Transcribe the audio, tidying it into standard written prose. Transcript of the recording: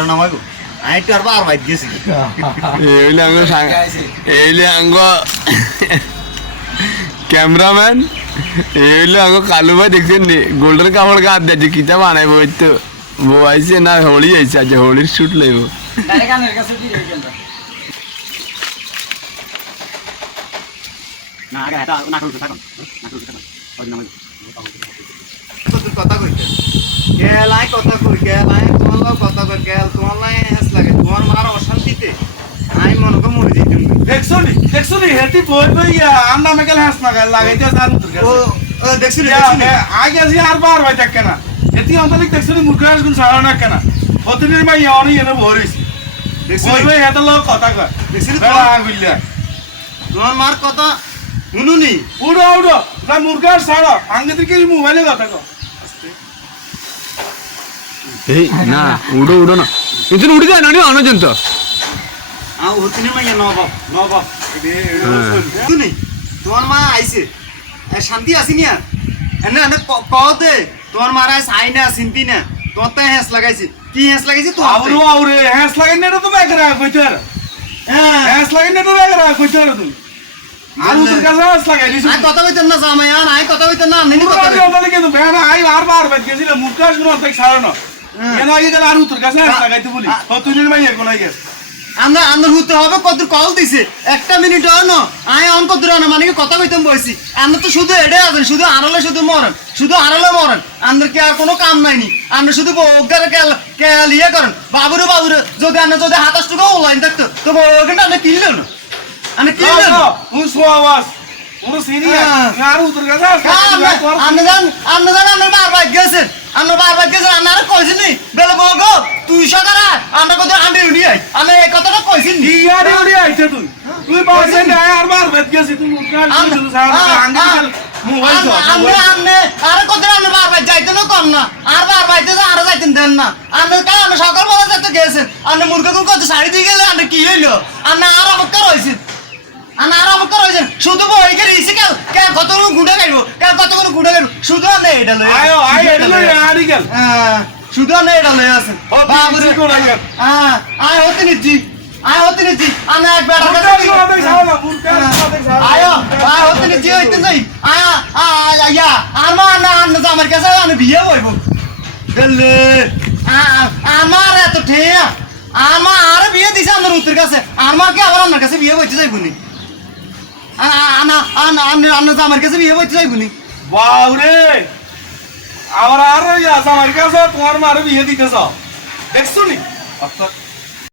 ঘরে নামাইবো আমি একটু আর বার বাইর গেছি এইলে আঙ্গ ক্যামেরাম্যান এই হইলো আঙ্গ কালু ভাই দেখছেন নি গোল্ডেন কাপড় গাছ দিয়েছে কিতা বানাইবো ওই তো বউ আইছে না হোলি আইছে আজ হোলির শুট লইব কথা কইতে গেলাই কথা কই গেলাই তোমার কথা কই গেল তোমার লাই হেস লাগে তোমার মার অশান্তিতে আমি মনে করে মরে যাইতাম দেখছো নি হেতি বই বই আন্না মেকেল হাস না লাগাইতে জান ও দেখছি আগে আজি আর বার ভাই দেখ কেনা হেতি অন্তলিক দেখছো নি মুরগাস গুণ সারা না কেনা হতিনের মাই অনি এনে ভরিস বই বই হেতা লোক কথা কয় দেখছি বেলা আগুইলা তোমার মার কথা শুনুনি উড়ো উড়ো যা মুরগাস সারা আঙ্গে থেকে মোবাইলে কথা কয় এই না উড়ো উড়ো না কিন্তু উড়ে যায় না নি অনজন তো হতিনের মাইয়া নবাব শুনি তোমার মা আইছে শান্তি আসিনি আর এনে এনে কতে তোমার মারা আইনা চিন্তি না তোমার তো হেস লাগাইছি কি হেস লাগাইছি তো আউরে আউরে হ্যাস লাগে না তো বেকরা কইতে আর হ্যাস লাগে না তো বেকরা কইতে আর তুমি আর উতর কাছে হ্যাস লাগাই দিছ আই কথা কইতেন না জামাই আর আই কথা কইতেন না নিনি কথা কথা কিন্তু বেনা আই আর বার বাদ গেছিল মুরগাস গুণ অর্ধেক সারানো কেন আগে গেল আর উতর কাছে হ্যাস লাগাইতে বলি হতুনের মাই এখন আই গেছে আমরা আন্দর হতে হবে কত কল দিছে একটা মিনিট হয় না আয় অন কত না মানে কথা কইতাম বইছি আমরা তো শুধু এডে আছেন শুধু আড়ালে শুধু মরেন আমাদের কি আর কোনো কাম নাইনি আমরা শুধু ওগারে কেল ইয়ে করেন বাবুরে যদি আমরা যদি হাতাশ টুকু অনলাইন থাকতো তো ওখানে আমরা কিনলে না আমরা কিনলে না হুন সোয়াস পুরো সিরিয়াস আর উতর কাছে আমরা জান আমরা বারবার গেছেন আমরা কইছি নি বেলে বগো তুই সকারা আমরা কত আন্ডি উড়ি আই আমরা এই কথাটা কইছি নি ইয়ারে উড়ি আইছে তুই বাসে না আর বার বাদ গেছিস তুই মুরগাস শুধু সারা আঙ্গে মোবাইল তো আমরা আরে কত আমরা বারবার যাইতে না কম না আর বারবার যাইতে আর যাইতেন দেন না আমরা সকাল বেলা যাইতে গেছেন আমরা মুরগাগুলো কত শাড়ি দিয়ে গেলে আমরা কি হইলো আমরা আর অবকার হইছি শুধু বই করে ইসে কেন কতগুলো গুঁড়ে খাইবো শুধু আনে এটা লই আয়ো এটা লই আড়ি গেল শুধু আনে এটা লই আছে বাবুরে কোন আগে আয় হতে নিচ্ছি আমি একবার আয় হতে নিচ্ছি হইতে যাই আয়া আমার কাছে আমি বিয়ে হইব বললে আমার এত ঠেয়া আমার বিয়ে দিছে আমার উত্তর কাছে আমাকে আবার আমার কাছে বিয়ে হইতে যাইব নি আমার কাছে বিয়ে হইতে যাইব নি বাউরে আবার আর আমার কাছে তোমার মারে বিয়ে দিতেছ দেখছো নি